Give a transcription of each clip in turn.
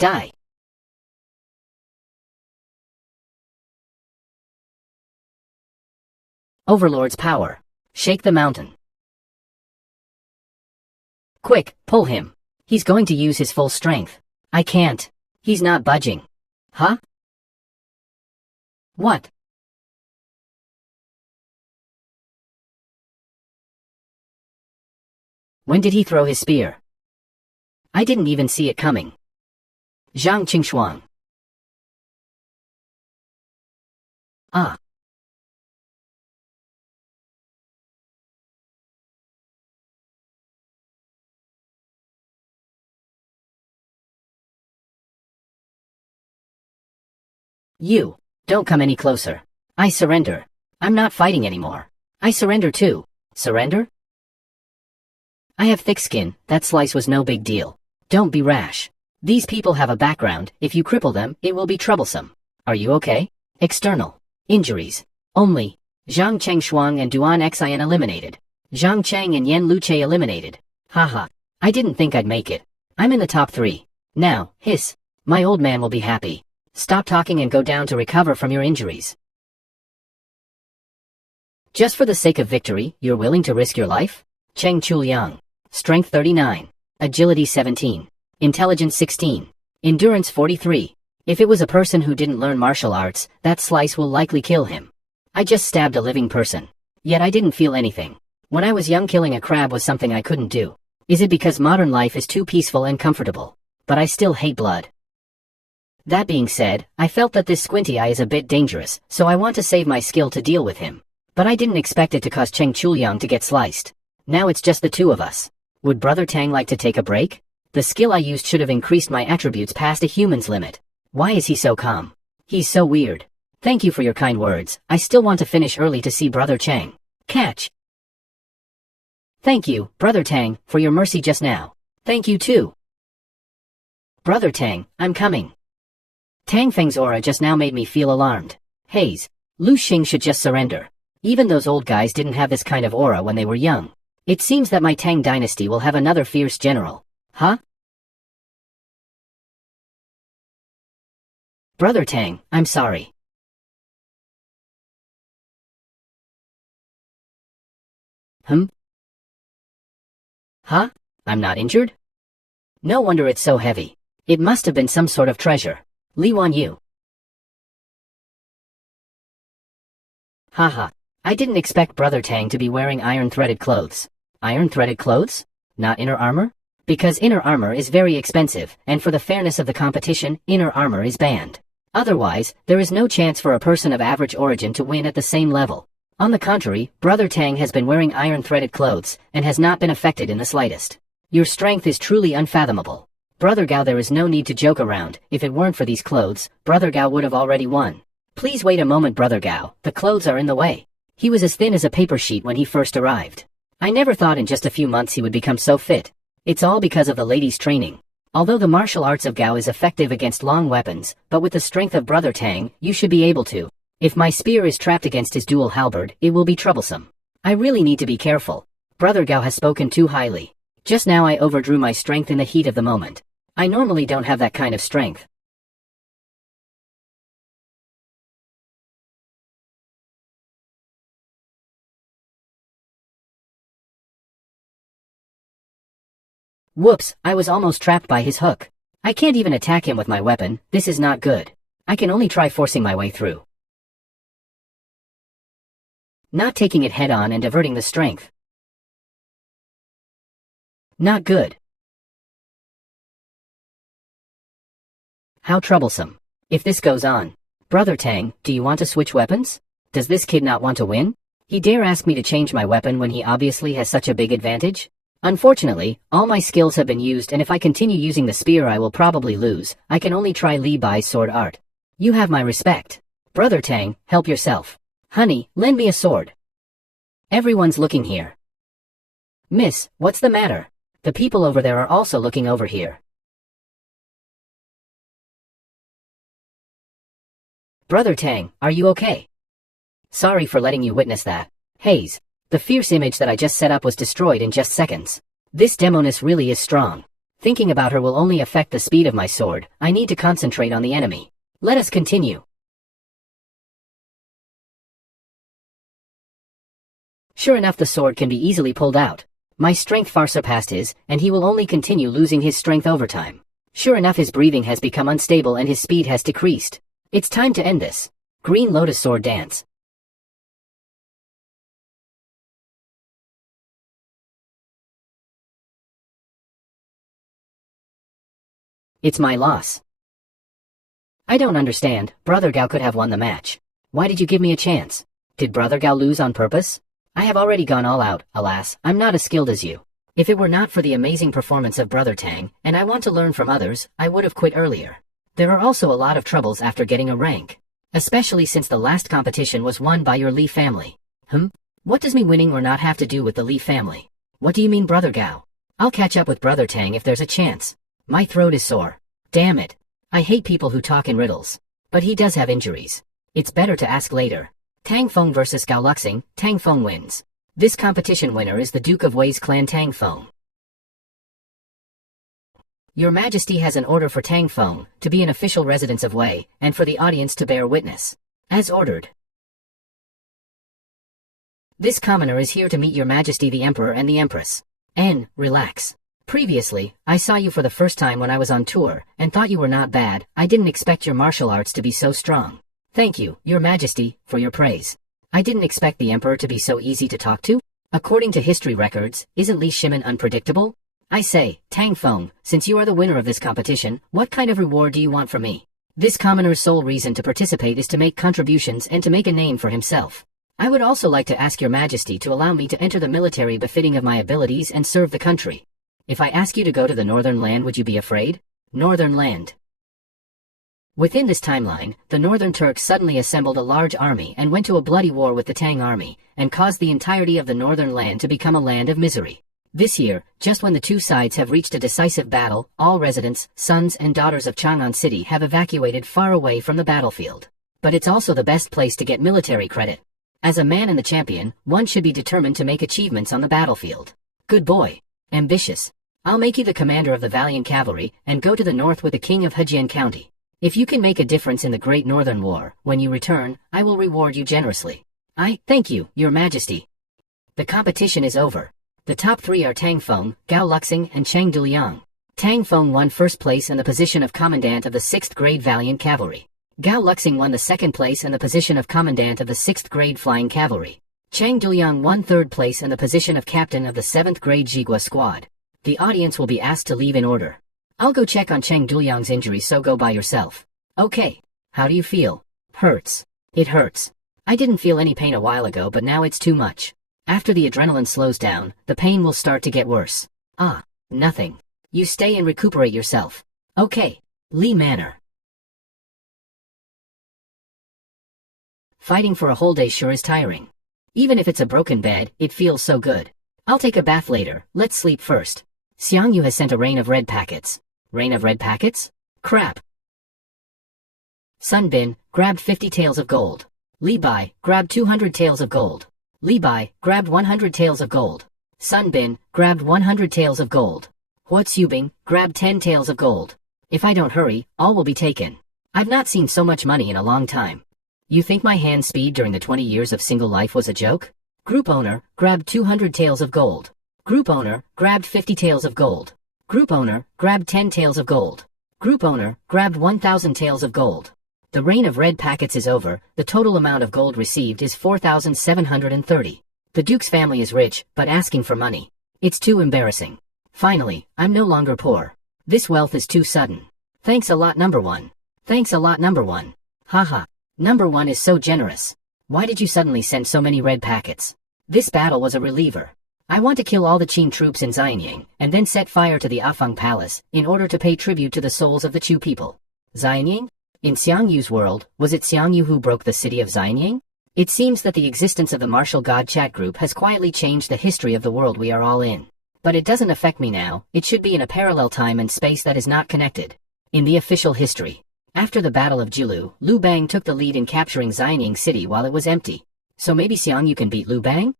Die. Overlord's power. Shake the mountain. Quick, pull him. He's going to use his full strength. I can't. He's not budging. Huh? What? When did he throw his spear? I didn't even see it coming. Zhang Qingxuang. Ah. You. Don't come any closer. I surrender. I'm not fighting anymore. I surrender too. Surrender? I have thick skin, that slice was no big deal. Don't be rash. These people have a background, if you cripple them, it will be troublesome. Are you okay? External. Injuries. Only. Zhang Chengshuang and Duan Xin eliminated. Zhang Cheng and Yen Luche eliminated. Haha. I didn't think I'd make it. I'm in the top 3. Now, hiss. My old man will be happy. Stop talking and go down to recover from your injuries. Just for the sake of victory, you're willing to risk your life? Cheng Chuliang. Strength 39. Agility 17. Intelligence 16. Endurance 43. If it was a person who didn't learn martial arts, that slice will likely kill him. I just stabbed a living person. Yet I didn't feel anything. When I was young, killing a crab was something I couldn't do. Is it because modern life is too peaceful and comfortable? But I still hate blood. That being said, I felt that this squinty eye is a bit dangerous, so I want to save my skill to deal with him. But I didn't expect it to cause Cheng Chuliang to get sliced. Now it's just the two of us. Would Brother Tang like to take a break? The skill I used should have increased my attributes past a human's limit. Why is he so calm? He's so weird. Thank you for your kind words. I still want to finish early to see Brother Chang. Catch. Thank you, Brother Tang, for your mercy just now. Thank you too. Brother Tang, I'm coming. Tang Feng's aura just now made me feel alarmed. Haze. Lu Xing should just surrender. Even those old guys didn't have this kind of aura when they were young. It seems that my Tang dynasty will have another fierce general. Huh? Brother Tang, I'm sorry. Huh? I'm not injured? No wonder it's so heavy. It must have been some sort of treasure. Li Wan Yu. Haha. I didn't expect Brother Tang to be wearing iron-threaded clothes. Iron-threaded clothes? Not inner armor? Because inner armor is very expensive, and for the fairness of the competition, inner armor is banned. Otherwise, there is no chance for a person of average origin to win at the same level. On the contrary, Brother Tang has been wearing iron-threaded clothes, and has not been affected in the slightest. Your strength is truly unfathomable. Brother Gao, there is no need to joke around. If it weren't for these clothes, Brother Gao would have already won. Please wait a moment, Brother Gao, the clothes are in the way. He was as thin as a paper sheet when he first arrived. I never thought in just a few months he would become so fit. It's all because of the ladies' training. Although the martial arts of Gao is effective against long weapons, but with the strength of Brother Tang, you should be able to. If my spear is trapped against his dual halberd, it will be troublesome. I really need to be careful. Brother Gao has spoken too highly. Just now I overdrew my strength in the heat of the moment. I normally don't have that kind of strength. Whoops, I was almost trapped by his hook. I can't even attack him with my weapon, this is not good. I can only try forcing my way through. Not taking it head on and diverting the strength. Not good. How troublesome. If this goes on. Brother Tang, do you want to switch weapons? Does this kid not want to win? He dare ask me to change my weapon when he obviously has such a big advantage? Unfortunately, all my skills have been used, and if I continue using the spear I will probably lose. I can only try Li Bai's sword art. You have my respect. Brother Tang, help yourself. Honey, lend me a sword. Everyone's looking here. Miss, what's the matter? The people over there are also looking over here. Brother Tang, are you okay? Sorry for letting you witness that. Haze. The fierce image that I just set up was destroyed in just seconds. This demoness really is strong. Thinking about her will only affect the speed of my sword. I need to concentrate on the enemy. Let us continue. Sure enough, the sword can be easily pulled out. My strength far surpassed his, and he will only continue losing his strength over time. Sure enough, his breathing has become unstable and his speed has decreased. It's time to end this. Green Lotus Sword Dance. It's my loss. I don't understand. Brother Gao could have won the match. Why did you give me a chance? Did Brother Gao lose on purpose? I have already gone all out. Alas, I'm not as skilled as you. If it were not for the amazing performance of Brother Tang, and I want to learn from others, I would have quit earlier. There are also a lot of troubles after getting a rank. Especially since the last competition was won by your Li family. What does me winning or not have to do with the Li family? What do you mean, Brother Gao? I'll catch up with Brother Tang if there's a chance. My throat is sore. Damn it. I hate people who talk in riddles. But he does have injuries. It's better to ask later. Tang Feng vs Gao Luxing, Tang Feng wins. This competition winner is the Duke of Wei's clan Tang Feng. Your Majesty has an order for Tang Feng to be an official residence of Wei, and for the audience to bear witness. As ordered. This commoner is here to meet Your Majesty the Emperor and the Empress. Relax. Previously, I saw you for the first time when I was on tour, and thought you were not bad. I didn't expect your martial arts to be so strong. Thank you, Your Majesty, for your praise. I didn't expect the Emperor to be so easy to talk to. According to history records, isn't Li Shimin unpredictable? I say, Tang Feng, since you are the winner of this competition, what kind of reward do you want from me? This commoner's sole reason to participate is to make contributions and to make a name for himself. I would also like to ask Your Majesty to allow me to enter the military befitting of my abilities and serve the country. If I ask you to go to the Northern Land, would you be afraid? Northern Land. Within this timeline, the Northern Turks suddenly assembled a large army and went to a bloody war with the Tang army, and caused the entirety of the Northern Land to become a land of misery. This year, just when the two sides have reached a decisive battle, all residents, sons and daughters of Chang'an City have evacuated far away from the battlefield. But it's also the best place to get military credit. As a man and the champion, one should be determined to make achievements on the battlefield. Good boy. Ambitious. I'll make you the commander of the valiant cavalry, and go to the north with the king of Hejian County. If you can make a difference in the Great Northern War, when you return, I will reward you generously. Thank you, Your Majesty. The competition is over. The top three are Tang Feng, Gao Luxing, and Cheng Duliang. Tang Feng won first place and the position of Commandant of the 6th Grade Valiant Cavalry. Gao Luxing won the second place and the position of Commandant of the 6th Grade Flying Cavalry. Cheng Duliang won third place and the position of Captain of the 7th Grade Jigua Squad. The audience will be asked to leave in order. I'll go check on Cheng Duliang's injury, so go by yourself. Okay. How do you feel? Hurts. It hurts. I didn't feel any pain a while ago, but now it's too much. After the adrenaline slows down, the pain will start to get worse. Nothing. You stay and recuperate yourself. Okay. Li Manor. Fighting for a whole day sure is tiring. Even if it's a broken bed, it feels so good. I'll take a bath later. Let's sleep first. Xiang Yu has sent a rain of red packets. Rain of red packets? Crap. Sun Bin, grabbed 50 taels of gold. Li Bai, grabbed 200 taels of gold. Li Bai, grabbed 100 taels of gold. Sun Bin, grabbed 100 taels of gold. Hua Xubing, grabbed 10 taels of gold. If I don't hurry, all will be taken. I've not seen so much money in a long time. You think my hand speed during the 20 years of single life was a joke? Group owner, grabbed 200 taels of gold. Group owner, grabbed 50 taels of gold. Group owner, grabbed 10 taels of gold. Group owner, grabbed 1,000 taels of gold. The rain of red packets is over. The total amount of gold received is 4,730. The Duke's family is rich, but asking for money. It's too embarrassing. Finally, I'm no longer poor. This wealth is too sudden. Thanks a lot, number one. Thanks a lot, number one. Haha. Number one is so generous. Why did you suddenly send so many red packets? This battle was a reliever. I want to kill all the Qin troops in Xianying, and then set fire to the Afeng Palace, in order to pay tribute to the souls of the Chu people. Xianying? In Xiang Yu's world, was it Xiang Yu who broke the city of Xianying? It seems that the existence of the martial god chat group has quietly changed the history of the world we are all in. But it doesn't affect me now. It should be in a parallel time and space that is not connected. In the official history, after the Battle of Jiulu, Liu Bang took the lead in capturing Xianying city while it was empty. So maybe Xiang Yu can beat Liu Bang?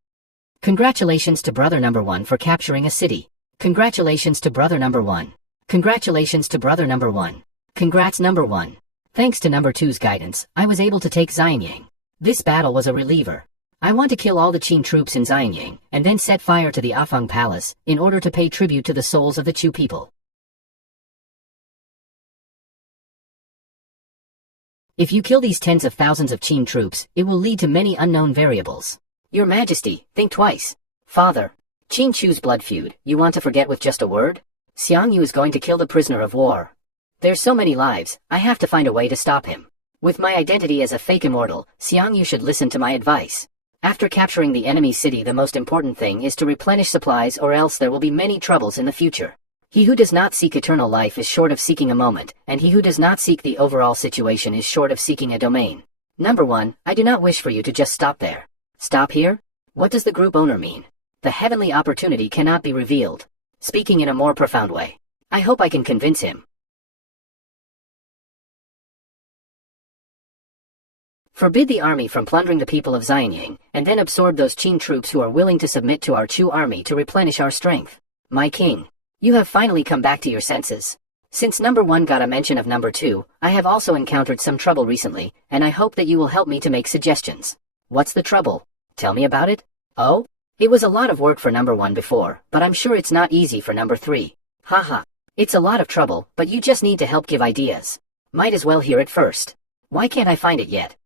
Congratulations to brother number one for capturing a city. Congratulations to brother number one. Congratulations to brother number 1. Congrats number 1. Thanks to number 2's guidance, I was able to take Xianyang. This battle was a reliever. I want to kill all the Qin troops in Xianyang, and then set fire to the Afeng Palace, in order to pay tribute to the souls of the Chu people. If you kill these tens of thousands of Qin troops, it will lead to many unknown variables. Your Majesty, think twice. Father. Qin Chu's blood feud, you want to forget with just a word? Xiang Yu is going to kill the prisoner of war. There's so many lives, I have to find a way to stop him. With my identity as a fake immortal, Xiang Yu should listen to my advice. After capturing the enemy city, the most important thing is to replenish supplies, or else there will be many troubles in the future. He who does not seek eternal life is short of seeking a moment, and he who does not seek the overall situation is short of seeking a domain. Number 1, I do not wish for you to just stop there. Stop here? What does the group owner mean? The heavenly opportunity cannot be revealed. Speaking in a more profound way. I hope I can convince him. Forbid the army from plundering the people of Xianyang, and then absorb those Qin troops who are willing to submit to our Chu army to replenish our strength. My king. You have finally come back to your senses. Since number 1 got a mention of number 2, I have also encountered some trouble recently, and I hope that you will help me to make suggestions. What's the trouble? Tell me about it? Oh? It was a lot of work for number 1 before, but I'm sure it's not easy for number 3. Haha. It's a lot of trouble, but you just need to help give ideas. Might as well hear it first. Why can't I find it yet?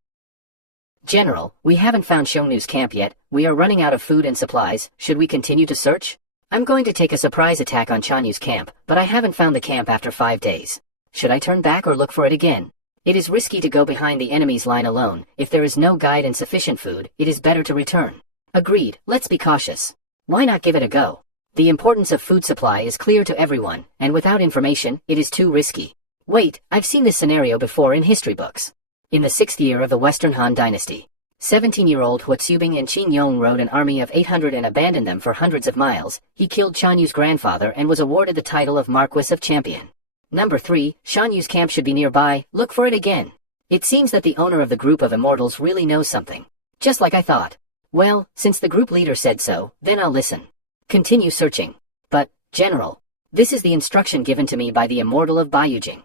General, we haven't found Xiongnu's camp yet. We are running out of food and supplies. Should we continue to search? I'm going to take a surprise attack on Chanyu's camp, but I haven't found the camp after 5 days. Should I turn back or look for it again? It is risky to go behind the enemy's line alone. If there is no guide and sufficient food, it is better to return. Agreed, let's be cautious. Why not give it a go? The importance of food supply is clear to everyone, and without information, it is too risky. Wait, I've seen this scenario before in history books. In the 6th year of the Western Han Dynasty, 17-year-old Hua Tsubing and Qin Yong rode an army of 800 and abandoned them for hundreds of miles. He killed Shan Yu's grandfather and was awarded the title of Marquis of Champion. Number 3, Shan Yu's camp should be nearby. Look for it again. It seems that the owner of the group of immortals really knows something. Just like I thought. Well, since the group leader said so, then I'll listen. Continue searching. But, General, this is the instruction given to me by the immortal of Baiyujing.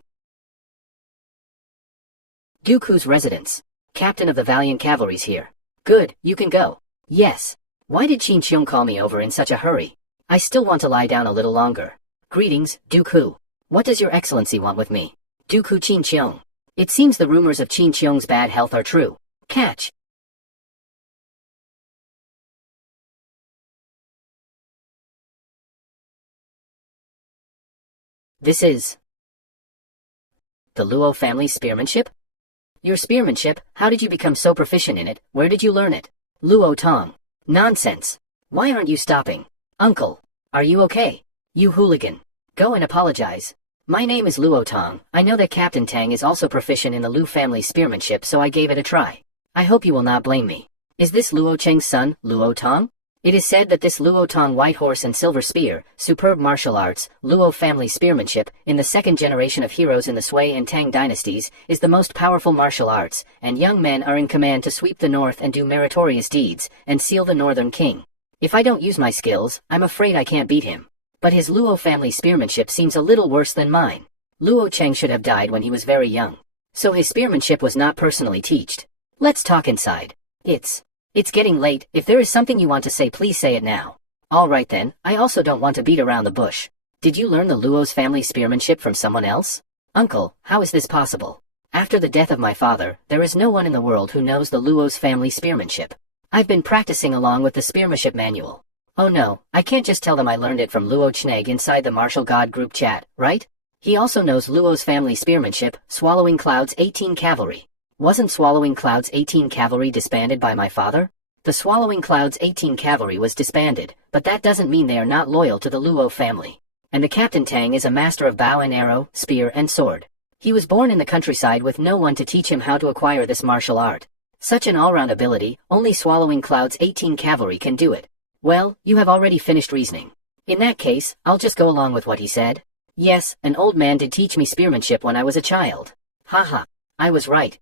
Dooku's residence. Captain of the Valiant Cavalry's here. Good, you can go. Yes. Why did Qin Qiong call me over in such a hurry? I still want to lie down a little longer. Greetings, Dooku. What does your excellency want with me? Dooku Qin Qiong. It seems the rumors of Qin Qiong's bad health are true. Catch. This is the Luo family spearmanship? Your spearmanship, how did you become so proficient in it? Where did you learn it? Luo Tong. Nonsense. Why aren't you stopping? Uncle. Are you okay? You hooligan. Go and apologize. My name is Luo Tong. I know that Captain Tang is also proficient in the Lu family spearmanship, so I gave it a try. I hope you will not blame me. Is this Luo Cheng's son, Luo Tong? It is said that this Luo Tong white horse and silver spear, superb martial arts, Luo family spearmanship, in the second generation of heroes in the Sui and Tang dynasties, is the most powerful martial arts, and young men are in command to sweep the north and do meritorious deeds, and seal the northern king. If I don't use my skills, I'm afraid I can't beat him. But his Luo family spearmanship seems a little worse than mine. Luo Cheng should have died when he was very young. So his spearmanship was not personally taught. Let's talk inside. It's getting late. If there is something you want to say, please say it now. Alright then, I also don't want to beat around the bush. Did you learn the Luo's family spearmanship from someone else? Uncle, how is this possible? After the death of my father, there is no one in the world who knows the Luo's family spearmanship. I've been practicing along with the spearmanship manual. Oh no, I can't just tell them I learned it from Luo Chneg inside the martial god group chat, right? He also knows Luo's family spearmanship, Swallowing Cloud's 18 Cavalry. Wasn't Swallowing Cloud's 18 Cavalry disbanded by my father? The Swallowing Cloud's 18 Cavalry was disbanded, but that doesn't mean they are not loyal to the Luo family. And the Captain Tang is a master of bow and arrow, spear and sword. He was born in the countryside with no one to teach him how to acquire this martial art. Such an all-round ability, only Swallowing Cloud's 18 Cavalry can do it. Well, you have already finished reasoning. In that case, I'll just go along with what he said. Yes, an old man did teach me spearmanship when I was a child. Haha, I was right.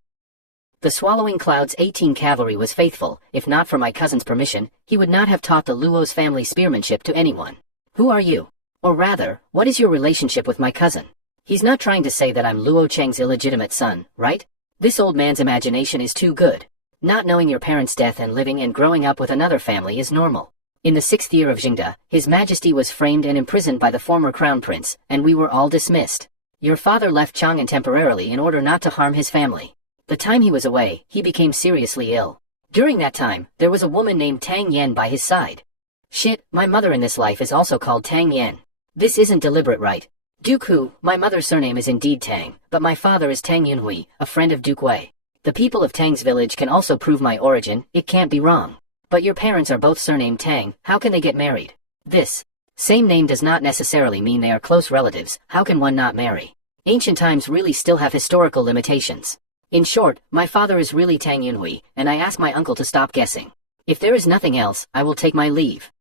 The Swallowing Cloud's 18 Cavalry was faithful. If not for my cousin's permission, he would not have taught the Luo's family spearmanship to anyone. Who are you? Or rather, what is your relationship with my cousin? He's not trying to say that I'm Luo Cheng's illegitimate son, right? This old man's imagination is too good. Not knowing your parents' death and living and growing up with another family is normal. In the 6th year of Jingda, His Majesty was framed and imprisoned by the former crown prince, and we were all dismissed. Your father left Chang'an temporarily in order not to harm his family. The time he was away, he became seriously ill. During that time, there was a woman named Tang Yen by his side. Shit, my mother in this life is also called Tang Yen. This isn't deliberate, right? Duke Hu, my mother's surname is indeed Tang, but my father is Tang Yunhui, a friend of Duke Wei. The people of Tang's village can also prove my origin, it can't be wrong. But your parents are both surnamed Tang, how can they get married? This same name does not necessarily mean they are close relatives, how can one not marry? Ancient times really still have historical limitations. In short, my father is really Tang Yunhui, and I ask my uncle to stop guessing. If there is nothing else, I will take my leave.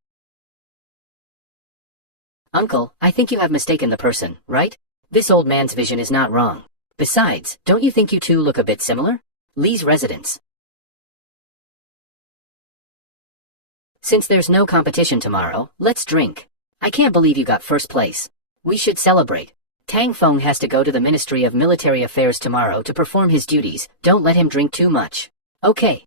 Uncle, I think you have mistaken the person, right? This old man's vision is not wrong. Besides, don't you think you two look a bit similar? Lee's residence. Since there's no competition tomorrow, let's drink. I can't believe you got first place. We should celebrate. Tang Feng has to go to the Ministry of Military Affairs tomorrow to perform his duties, don't let him drink too much. Okay.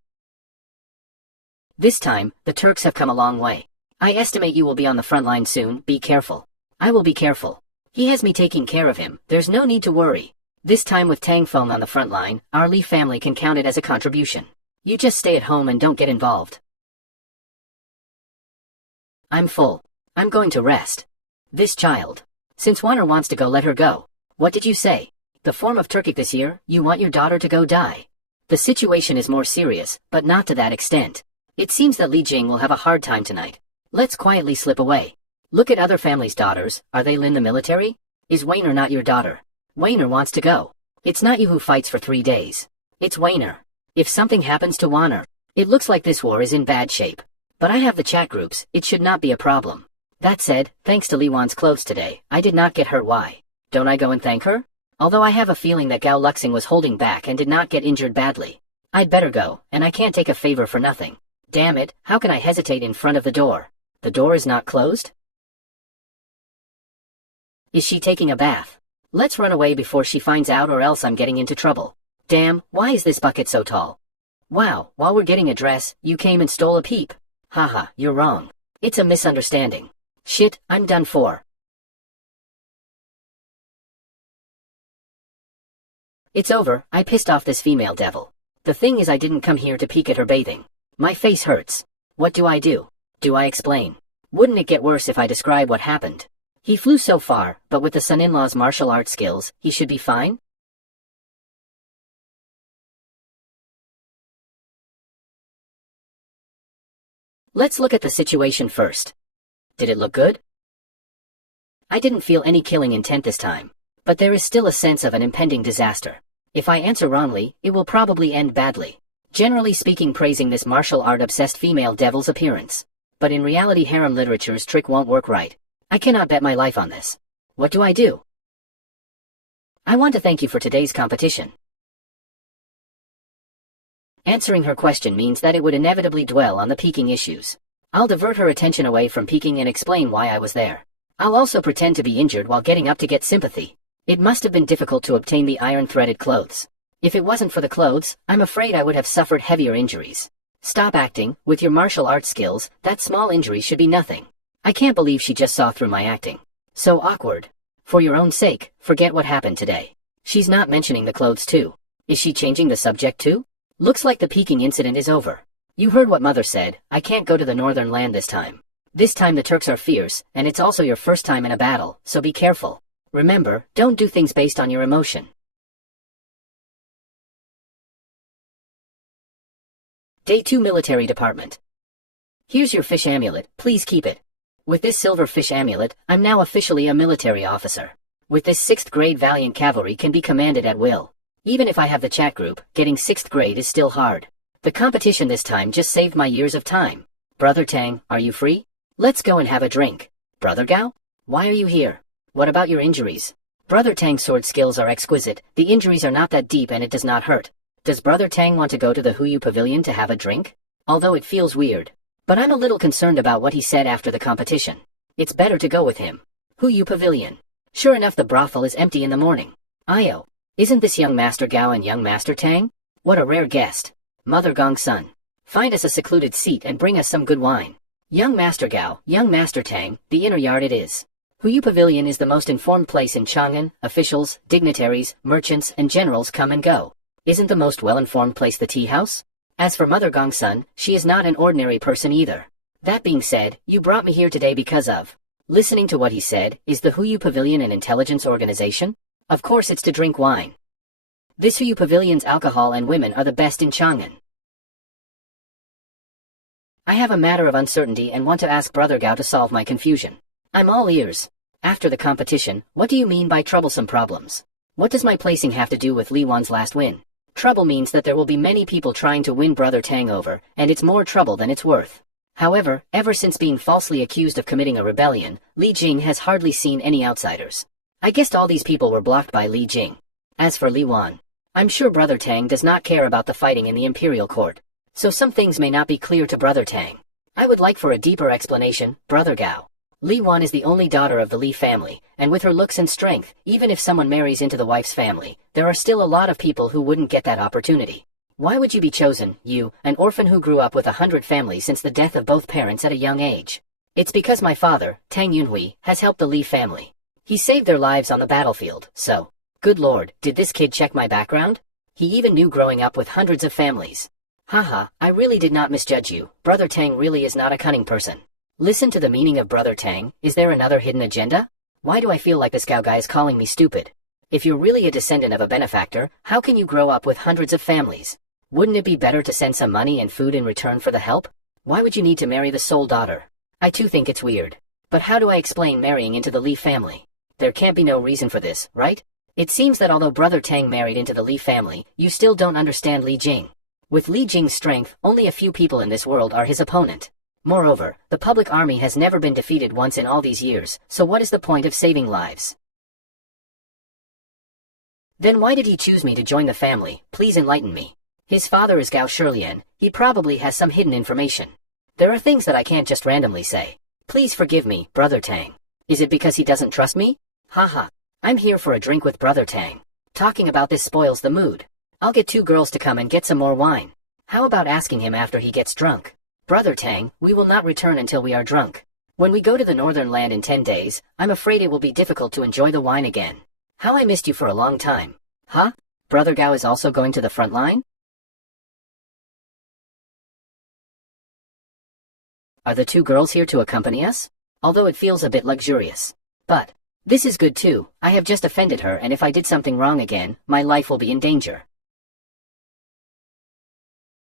This time, the Turks have come a long way. I estimate you will be on the front line soon, be careful. I will be careful. He has me taking care of him, there's no need to worry. This time with Tang Feng on the front line, our Li family can count it as a contribution. You just stay at home and don't get involved. I'm full. I'm going to rest. This child. Since Wanner wants to go, let her go. What did you say? The form of Turkic this year, you want your daughter to go die. The situation is more serious, but not to that extent. It seems that Li Jing will have a hard time tonight. Let's quietly slip away. Look at other families' daughters, are they in the military? Is Wainer not your daughter? Wainer wants to go. It's not you who fights for 3 days. It's Wainer. If something happens to Wanner, it looks like this war is in bad shape. But I have the chat groups, it should not be a problem. That said, thanks to Li Wan's clothes today, I did not get hurt. Why? Don't I go and thank her? Although I have a feeling that Gao Luxing was holding back and did not get injured badly. I'd better go, and I can't take a favor for nothing. Damn it, how can I hesitate in front of the door? The door is not closed? Is she taking a bath? Let's run away before she finds out, or else I'm getting into trouble. Damn, why is this bucket so tall? Wow, while we're getting a dress, you came and stole a peep. Haha, you're wrong. It's a misunderstanding. Shit, I'm done for. It's over, I pissed off this female devil. The thing is, I didn't come here to peek at her bathing. My face hurts. What do I do? Do I explain? Wouldn't it get worse if I describe what happened? He flew so far, but with the son-in-law's martial arts skills, he should be fine? Let's look at the situation first. Did it look good? I didn't feel any killing intent this time, but there is still a sense of an impending disaster. If I answer wrongly, it will probably end badly. Generally speaking, praising this martial art-obsessed female devil's appearance. But in reality, harem literature's trick won't work right. I cannot bet my life on this. What do I do? I want to thank you for today's competition. Answering her question means that it would inevitably dwell on the peeking issues. I'll divert her attention away from peeking and explain why I was there. I'll also pretend to be injured while getting up to get sympathy. It must have been difficult to obtain the iron-threaded clothes. If it wasn't for the clothes, I'm afraid I would have suffered heavier injuries. Stop acting, with your martial arts skills, that small injury should be nothing. I can't believe she just saw through my acting. So awkward. For your own sake, forget what happened today. She's not mentioning the clothes too. Is she changing the subject too? Looks like the peeking incident is over. You heard what Mother said, I can't go to the northern land this time. This time the Turks are fierce, and it's also your first time in a battle, so be careful. Remember, don't do things based on your emotion. Day 2 Military Department. Here's your fish amulet, please keep it. With this silver fish amulet, I'm now officially a military officer. With this 6th grade Valiant Cavalry can be commanded at will. Even if I have the chat group, getting 6th grade is still hard. The competition this time just saved my years of time. Brother Tang, are you free? Let's go and have a drink. Brother Gao? Why are you here? What about your injuries? Brother Tang's sword skills are exquisite, the injuries are not that deep and it does not hurt. Does Brother Tang want to go to the Huyu Pavilion to have a drink? Although it feels weird. But I'm a little concerned about what he said after the competition. It's better to go with him. Yu Pavilion. Sure enough, the brothel is empty in the morning. Io. Isn't this young Master Gao and young Master Tang? What a rare guest. Mother Gongsun. Find us a secluded seat and bring us some good wine. Young Master Gao, young Master Tang, the inner yard it is. Yu Pavilion is the most informed place in Chang'an. Officials, dignitaries, merchants, and generals come and go. Isn't the most well-informed place the tea house? As for Mother Gongsun, she is not an ordinary person either. That being said, you brought me here today because of... Listening to what he said, is the Yu Pavilion an intelligence organization? Of course it's to drink wine. This Yu Pavilion's alcohol and women are the best in Chang'an. I have a matter of uncertainty and want to ask Brother Gao to solve my confusion. I'm all ears. After the competition, what do you mean by troublesome problems? What does my placing have to do with Li Wan's last win? Trouble means that there will be many people trying to win Brother Tang over, and it's more trouble than it's worth. However, ever since being falsely accused of committing a rebellion, Li Jing has hardly seen any outsiders. I guessed all these people were blocked by Li Jing. As for Li Wan, I'm sure Brother Tang does not care about the fighting in the Imperial Court. So some things may not be clear to Brother Tang. I would like for a deeper explanation, Brother Gao. Li Wan is the only daughter of the Li family, and with her looks and strength, even if someone marries into the wife's family, there are still a lot of people who wouldn't get that opportunity. Why would you be chosen, you, an orphan who grew up with 100 families since the death of both parents at a young age? It's because my father, Tang Yunhui, has helped the Li family. He saved their lives on the battlefield, so... Good lord, did this kid check my background? He even knew growing up with hundreds of families. Haha, I really did not misjudge you. Brother Tang really is not a cunning person. Listen to the meaning of Brother Tang. Is there another hidden agenda? Why do I feel like this Gao guy is calling me stupid? If you're really a descendant of a benefactor, how can you grow up with hundreds of families? Wouldn't it be better to send some money and food in return for the help? Why would you need to marry the sole daughter? I too think it's weird. But how do I explain marrying into the Li family? There can't be no reason for this, right? It seems that although Brother Tang married into the Li family, you still don't understand Li Jing. With Li Jing's strength, only a few people in this world are his opponent. Moreover, the public army has never been defeated once in all these years, so what is the point of saving lives? Then why did he choose me to join the family? Please enlighten me. His father is Gao Shilian. He probably has some hidden information. There are things that I can't just randomly say. Please forgive me, Brother Tang. Is it because he doesn't trust me? Haha. I'm here for a drink with Brother Tang. Talking about this spoils the mood. I'll get 2 girls to come and get some more wine. How about asking him after he gets drunk? Brother Tang, we will not return until we are drunk. When we go to the northern land in 10 days, I'm afraid it will be difficult to enjoy the wine again. How I missed you for a long time. Huh? Brother Gao is also going to the front line? Are the 2 girls here to accompany us? Although it feels a bit luxurious. But, this is good too. I have just offended her, and if I did something wrong again, my life will be in danger.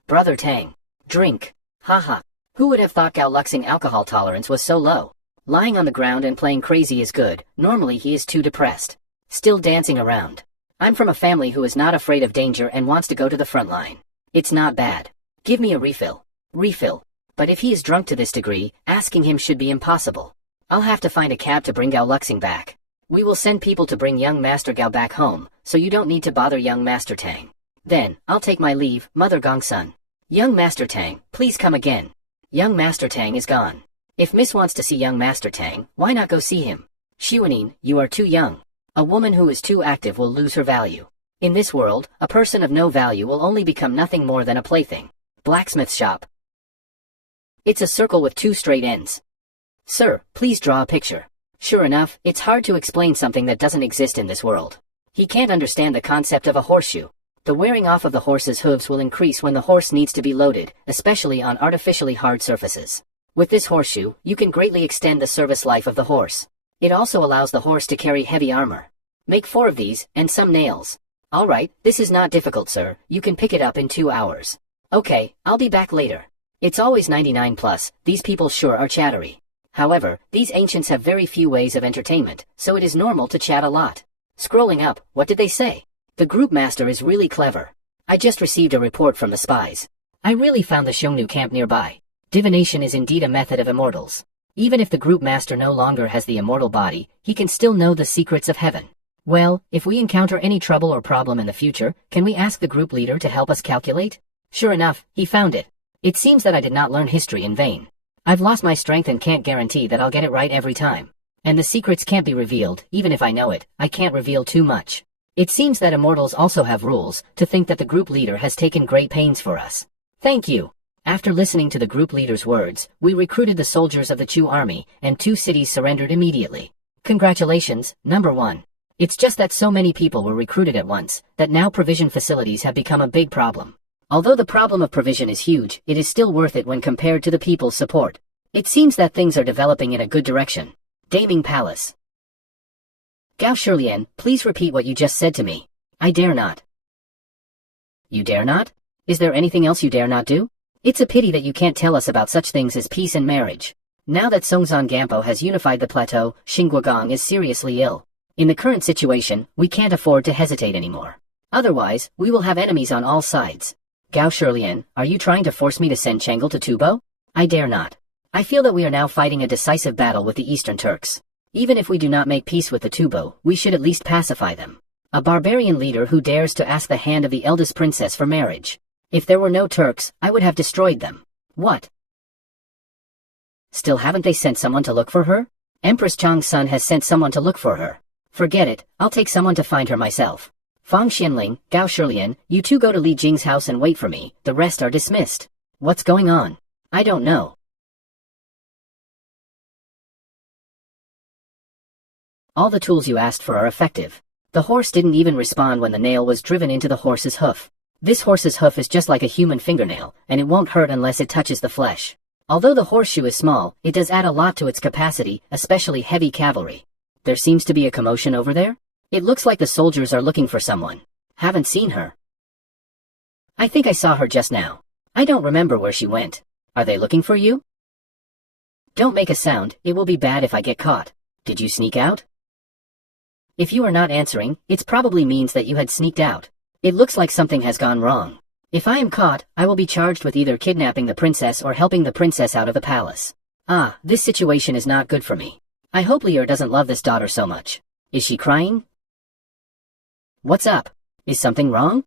Brother Tang. Drink. Haha. Who would have thought Gao Luxing alcohol tolerance was so low? Lying on the ground and playing crazy is good. Normally he is too depressed. Still dancing around. I'm from a family who is not afraid of danger and wants to go to the front line. It's not bad. Give me a refill. Refill. But if he is drunk to this degree, asking him should be impossible. I'll have to find a cab to bring Gao Luxing back. We will send people to bring young Master Gao back home, so you don't need to bother young Master Tang. Then, I'll take my leave, Mother Gongsun. Young Master Tang, please come again. Young Master Tang is gone. If Miss wants to see young Master Tang, why not go see him? Xiuanin, you are too young. A woman who is too active will lose her value. In this world, a person of no value will only become nothing more than a plaything. Blacksmith shop. It's a circle with 2 straight ends. Sir, please draw a picture. Sure enough, it's hard to explain something that doesn't exist in this world. He can't understand the concept of a horseshoe. The wearing off of the horse's hooves will increase when the horse needs to be loaded, especially on artificially hard surfaces. With this horseshoe, you can greatly extend the service life of the horse. It also allows the horse to carry heavy armor. Make 4 of these, and some nails. Alright, this is not difficult, sir. You can pick it up in 2 hours. Okay, I'll be back later. It's always 99 plus, these people sure are chattery. However, these ancients have very few ways of entertainment, so it is normal to chat a lot. Scrolling up, what did they say? The group master is really clever. I just received a report from the spies. I really found the Xiongnu camp nearby. Divination is indeed a method of immortals. Even if the group master no longer has the immortal body, he can still know the secrets of heaven. Well, if we encounter any trouble or problem in the future, can we ask the group leader to help us calculate? Sure enough, he found it. It seems that I did not learn history in vain. I've lost my strength and can't guarantee that I'll get it right every time. And the secrets can't be revealed. Even if I know it, I can't reveal too much. It seems that immortals also have rules. To think that the group leader has taken great pains for us. Thank you. After listening to the group leader's words, we recruited the soldiers of the Chu army, and 2 cities surrendered immediately. Congratulations, number 1. It's just that so many people were recruited at once, that now provision facilities have become a big problem. Although the problem of provision is huge, it is still worth it when compared to the people's support. It seems that things are developing in a good direction. Daming Palace. Gao Shilian, please repeat what you just said to me. I dare not. You dare not? Is there anything else you dare not do? It's a pity that you can't tell us about such things as peace and marriage. Now that Songzon Gampo has unified the plateau, Xinguagong is seriously ill. In the current situation, we can't afford to hesitate anymore. Otherwise, we will have enemies on all sides. Gao Shilian, are you trying to force me to send Chang'e to Tubo? I dare not. I feel that we are now fighting a decisive battle with the Eastern Turks. Even if we do not make peace with the Tubo, we should at least pacify them. A barbarian leader who dares to ask the hand of the eldest princess for marriage. If there were no Turks, I would have destroyed them. What? Still haven't they sent someone to look for her? Empress Chang's son has sent someone to look for her. Forget it, I'll take someone to find her myself. Fang Xianling, Gao Shilian, you 2 go to Li Jing's house and wait for me, the rest are dismissed. What's going on? I don't know. All the tools you asked for are effective. The horse didn't even respond when the nail was driven into the horse's hoof. This horse's hoof is just like a human fingernail, and it won't hurt unless it touches the flesh. Although the horseshoe is small, it does add a lot to its capacity, especially heavy cavalry. There seems to be a commotion over there? It looks like the soldiers are looking for someone. Haven't seen her. I think I saw her just now. I don't remember where she went. Are they looking for you? Don't make a sound, it will be bad if I get caught. Did you sneak out? If you are not answering, it probably means that you had sneaked out. It looks like something has gone wrong. If I am caught, I will be charged with either kidnapping the princess or helping the princess out of the palace. Ah, this situation is not good for me. I hope Lier doesn't love this daughter so much. Is she crying? What's up? Is something wrong?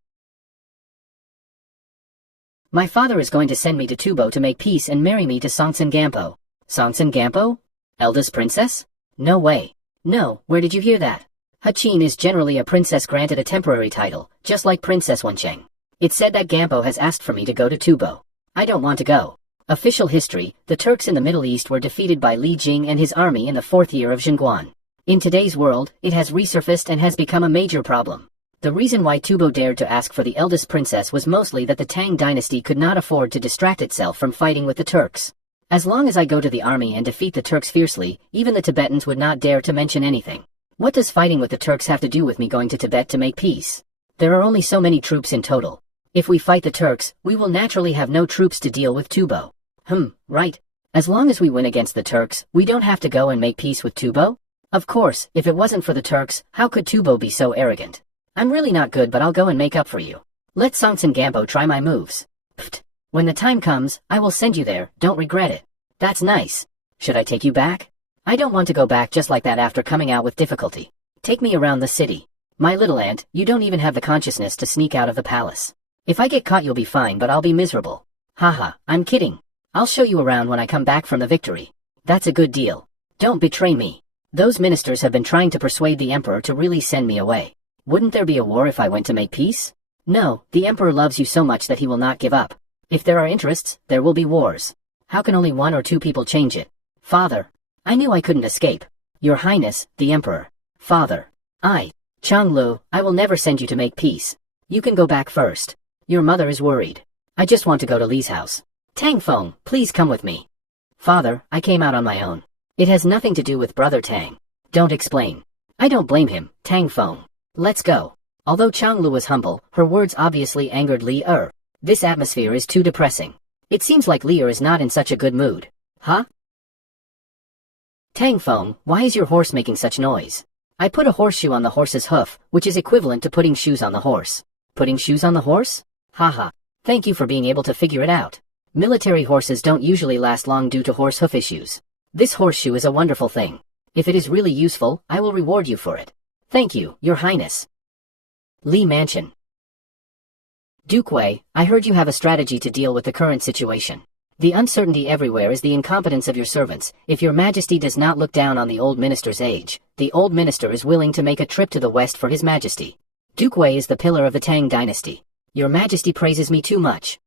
My father is going to send me to Tubo to make peace and marry me to Songtsen Gampo. Songtsen Gampo? Eldest princess? No way. No, where did you hear that? Hachin is generally a princess granted a temporary title, just like Princess Wencheng. It said that Gampo has asked for me to go to Tubo. I don't want to go. Official history, the Turks in the Middle East were defeated by Li Jing and his army in the 4th year of Zhenguan. In today's world, it has resurfaced and has become a major problem. The reason why Tubo dared to ask for the eldest princess was mostly that the Tang dynasty could not afford to distract itself from fighting with the Turks. As long as I go to the army and defeat the Turks fiercely, even the Tibetans would not dare to mention anything. What does fighting with the Turks have to do with me going to Tibet to make peace? There are only so many troops in total. If we fight the Turks, we will naturally have no troops to deal with Tubo. Right. As long as we win against the Turks, we don't have to go and make peace with Tubo? Of course, if it wasn't for the Turks, how could Tubo be so arrogant? I'm really not good, but I'll go and make up for you. Let Songtsen Gampo try my moves. Pfft. When the time comes, I will send you there, don't regret it. That's nice. Should I take you back? I don't want to go back just like that after coming out with difficulty. Take me around the city. My little aunt, you don't even have the consciousness to sneak out of the palace. If I get caught you'll be fine, but I'll be miserable. Haha, I'm kidding. I'll show you around when I come back from the victory. That's a good deal. Don't betray me. Those ministers have been trying to persuade the emperor to really send me away. Wouldn't there be a war if I went to make peace? No, the emperor loves you so much that he will not give up. If there are interests, there will be wars. How can only 1 or 2 people change it? Father. I knew I couldn't escape. Your Highness, the Emperor. Father. Changlu, I will never send you to make peace. You can go back first. Your mother is worried. I just want to go to Li's house. Tang Feng, please come with me. Father, I came out on my own. It has nothing to do with Brother Tang. Don't explain. I don't blame him, Tang Feng. Let's go. Although Changlu was humble, her words obviously angered Li Er. This atmosphere is too depressing. It seems like Li Er is not in such a good mood. Huh? Tang Feng, why is your horse making such noise? I put a horseshoe on the horse's hoof, which is equivalent to putting shoes on the horse. Putting shoes on the horse? Haha. Thank you for being able to figure it out. Military horses don't usually last long due to horse hoof issues. This horseshoe is a wonderful thing. If it is really useful, I will reward you for it. Thank you, Your Highness. Li Mansion. Duke Wei, I heard you have a strategy to deal with the current situation. The uncertainty everywhere is the incompetence of your servants. If your majesty does not look down on the old minister's age, the old minister is willing to make a trip to the west for his majesty. Duke Wei is the pillar of the Tang dynasty. Your majesty praises me too much.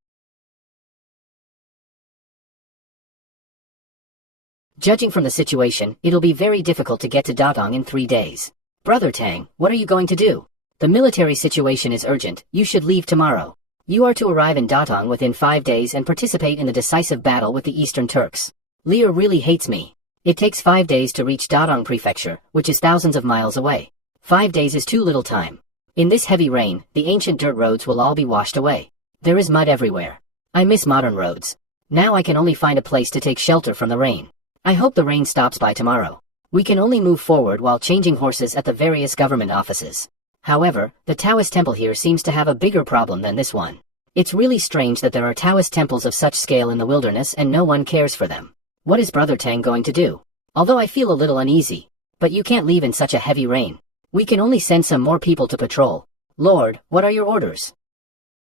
Judging from the situation, it'll be very difficult to get to Datong in 3 days. Brother Tang, what are you going to do? The military situation is urgent. You should leave tomorrow. You are to arrive in Datong within 5 days and participate in the decisive battle with the Eastern Turks. Lear really hates me. It takes 5 days to reach Datong Prefecture, which is thousands of miles away. 5 days is too little time. In this heavy rain, the ancient dirt roads will all be washed away. There is mud everywhere. I miss modern roads. Now I can only find a place to take shelter from the rain. I hope the rain stops by tomorrow. We can only move forward while changing horses at the various government offices. However, the Taoist temple here seems to have a bigger problem than this one. It's really strange that there are Taoist temples of such scale in the wilderness and no one cares for them. What is Brother Tang going to do? Although I feel a little uneasy. But you can't leave in such a heavy rain. We can only send some more people to patrol. Lord, what are your orders?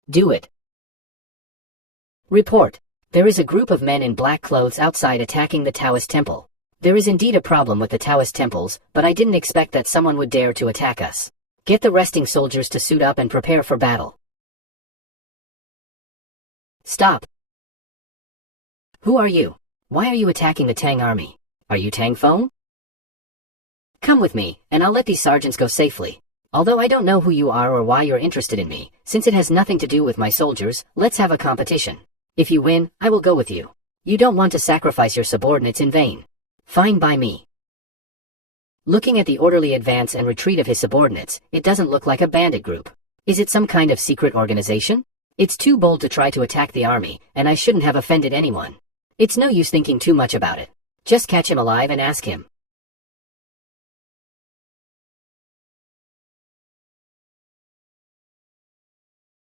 Do it. Report. There is a group of men in black clothes outside attacking the Taoist temple. There is indeed a problem with the Taoist temples, but I didn't expect that someone would dare to attack us. Get the resting soldiers to suit up and prepare for battle. Stop. Who are you? Why are you attacking the Tang army? Are you Tang Feng? Come with me, and I'll let these sergeants go safely. Although I don't know who you are or why you're interested in me, since it has nothing to do with my soldiers, let's have a competition. If you win, I will go with you. You don't want to sacrifice your subordinates in vain. Fine by me. Looking at the orderly advance and retreat of his subordinates, it doesn't look like a bandit group. Is it some kind of secret organization? It's too bold to try to attack the army, and I shouldn't have offended anyone. It's no use thinking too much about it. Just catch him alive and ask him.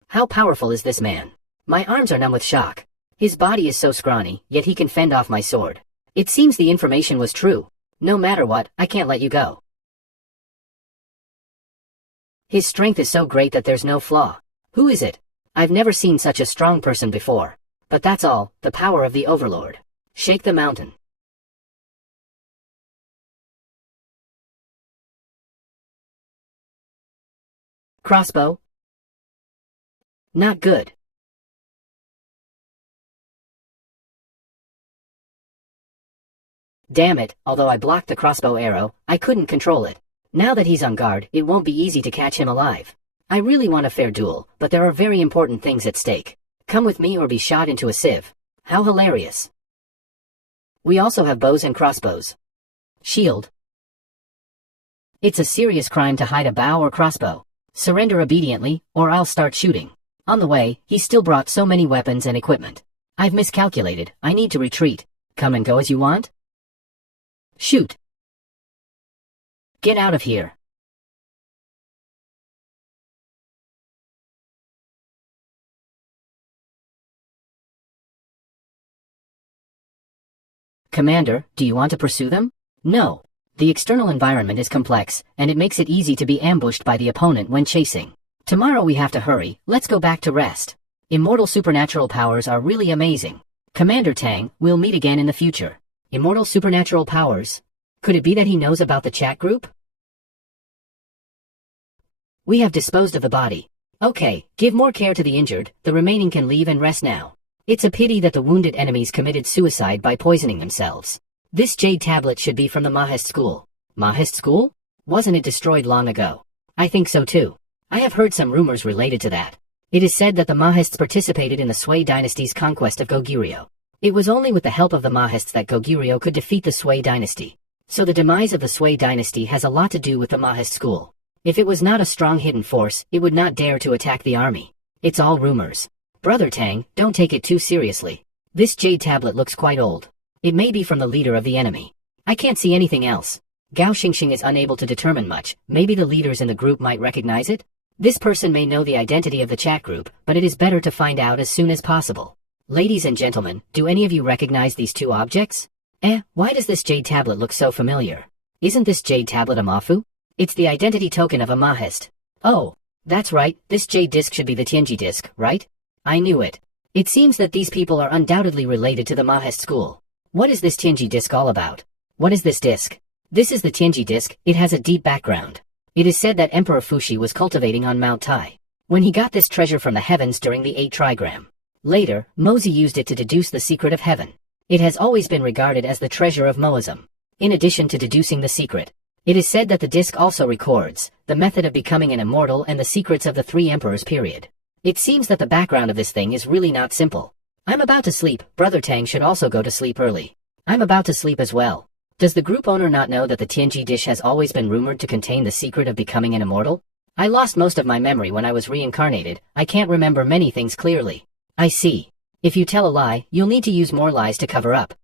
How powerful is this man? My arms are numb with shock. His body is so scrawny, yet he can fend off my sword. It seems the information was true. No matter what, I can't let you go. His strength is so great that there's no flaw. Who is it? I've never seen such a strong person before. But that's all, the power of the Overlord. Shake the mountain. Crossbow? Not good. Damn it, although I blocked the crossbow arrow, I couldn't control it. Now that he's on guard, it won't be easy to catch him alive. I really want a fair duel, but there are very important things at stake. Come with me or be shot into a sieve. How hilarious. We also have bows and crossbows. Shield. It's a serious crime to hide a bow or crossbow. Surrender obediently, or I'll start shooting. On the way, he still brought so many weapons and equipment. I've miscalculated, I need to retreat. Come and go as you want? Shoot. Get out of here. Commander, do you want to pursue them? No. The external environment is complex, and it makes it easy to be ambushed by the opponent when chasing. Tomorrow we have to hurry, let's go back to rest. Immortal supernatural powers are really amazing. Commander Tang, we'll meet again in the future. Immortal supernatural powers? Could it be that he knows about the chat group? We have disposed of the body. Okay, give more care to the injured, the remaining can leave and rest now. It's a pity that the wounded enemies committed suicide by poisoning themselves. This jade tablet should be from the Mahist school. Mahist school? Wasn't it destroyed long ago? I think so too. I have heard some rumors related to that. It is said that the Mahists participated in the Sui dynasty's conquest of Goguryeo. It was only with the help of the Mahists that Goguryeo could defeat the Sui dynasty. So the demise of the Sui dynasty has a lot to do with the Mahist school. If it was not a strong hidden force, it would not dare to attack the army. It's all rumors. Brother Tang, don't take it too seriously. This jade tablet looks quite old. It may be from the leader of the enemy. I can't see anything else. Gao Xingxing is unable to determine much. Maybe the leaders in the group might recognize it? This person may know the identity of the chat group, but it is better to find out as soon as possible. Ladies and gentlemen, do any of you recognize these two objects? Why does this jade tablet look so familiar? Isn't this jade tablet a Mafu? It's the identity token of a Mahist. Oh, that's right, this jade disc should be the Tianji disc, right? I knew it. It seems that these people are undoubtedly related to the Mahist school. What is this Tianji disc all about? What is this disc? This is the Tianji disc. It has a deep background. It is said that Emperor Fuxi was cultivating on Mount Tai when he got this treasure from the heavens during the 8 trigram. Later, Mozi used it to deduce the secret of heaven. It has always been regarded as the treasure of Moism. In addition to deducing the secret, it is said that the disc also records the method of becoming an immortal and the secrets of the 3 emperors period. It seems that the background of this thing is really not simple. I'm about to sleep. Brother Tang should also go to sleep early. I'm about to sleep as well. Does the group owner not know that the Tianji dish has always been rumored to contain the secret of becoming an immortal? I lost most of my memory when I was reincarnated. I can't remember many things clearly. I see. If you tell a lie, you'll need to use more lies to cover up.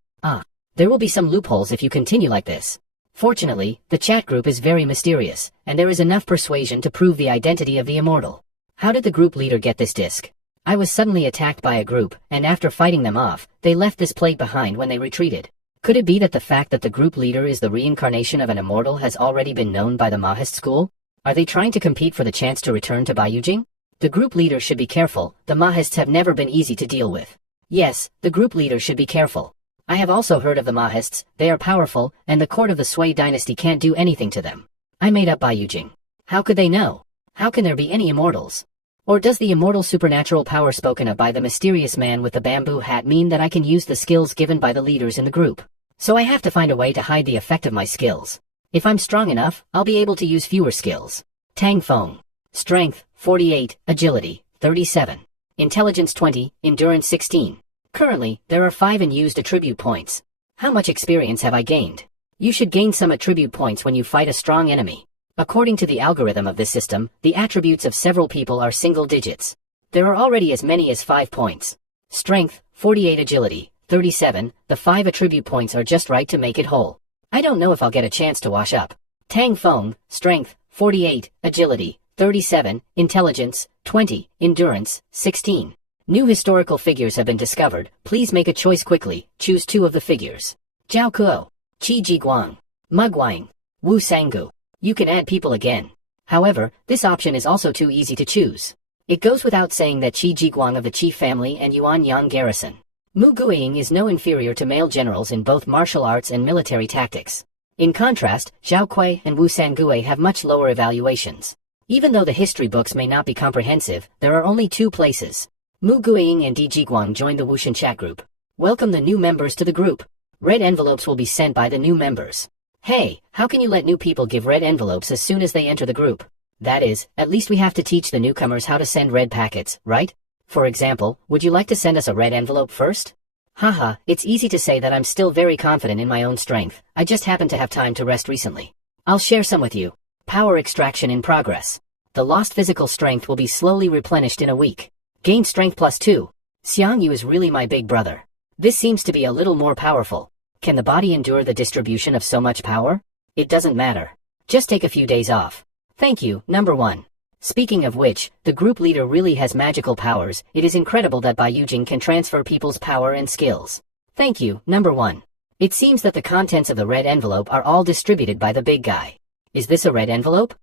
There will be some loopholes if you continue like this. Fortunately, the chat group is very mysterious, and there is enough persuasion to prove the identity of the immortal. How did the group leader get this disc? I was suddenly attacked by a group, and after fighting them off, they left this plate behind when they retreated. Could it be that the fact that the group leader is the reincarnation of an immortal has already been known by the Mahist school? Are they trying to compete for the chance to return to Baiyujing? The group leader should be careful. The Mahists have never been easy to deal with. Yes, the group leader should be careful. I have also heard of the Mahists. They are powerful, and the court of the Sui dynasty can't do anything to them. I made up Baiyujing. How could they know? How can there be any immortals? Or does the immortal supernatural power spoken of by the mysterious man with the bamboo hat mean that I can use the skills given by the leaders in the group? So I have to find a way to hide the effect of my skills. If I'm strong enough, I'll be able to use fewer skills. Tang Feng. Strength, 48, Agility, 37. Intelligence 20, Endurance 16. Currently, there are 5 unused attribute points. How much experience have I gained? You should gain some attribute points when you fight a strong enemy. According to the algorithm of this system, the attributes of several people are single digits. There are already as many as 5 points. Strength, 48 Agility, 37, the 5 attribute points are just right to make it whole. I don't know if I'll get a chance to wash up. Tang Feng, Strength, 48, Agility, 37, Intelligence, 20, Endurance, 16. New historical figures have been discovered. Please make a choice quickly. Choose 2 of the figures. Zhao Kuo, Qi Jiguang, Mugwang, Wu Sangu. You can add people again. However, this option is also too easy to choose. It goes without saying that Qi Jiguang of the Qi family and Yuan Yang garrison. Mu Guiying is no inferior to male generals in both martial arts and military tactics. In contrast, Zhao Kui and Wu Sangue have much lower evaluations. Even though the history books may not be comprehensive, there are only 2 places. Mu Guiying and Di Jiguang joined the Wushan chat group. Welcome the new members to the group. Red envelopes will be sent by the new members. Hey, how can you let new people give red envelopes as soon as they enter the group? That is, at least we have to teach the newcomers how to send red packets, right? For example, would you like to send us a red envelope first? Haha, it's easy to say that I'm still very confident in my own strength. I just happen to have time to rest recently. I'll share some with you. Power extraction in progress. The lost physical strength will be slowly replenished in a week. Gain strength +2. Xiang Yu is really my big brother. This seems to be a little more powerful. Can the body endure the distribution of so much power? It doesn't matter. Just take a few days off. Thank you, number 1. Speaking of which, the group leader really has magical powers. It is incredible that Baiyujing can transfer people's power and skills. Thank you, number 1. It seems that the contents of the red envelope are all distributed by the big guy. Is this a red envelope?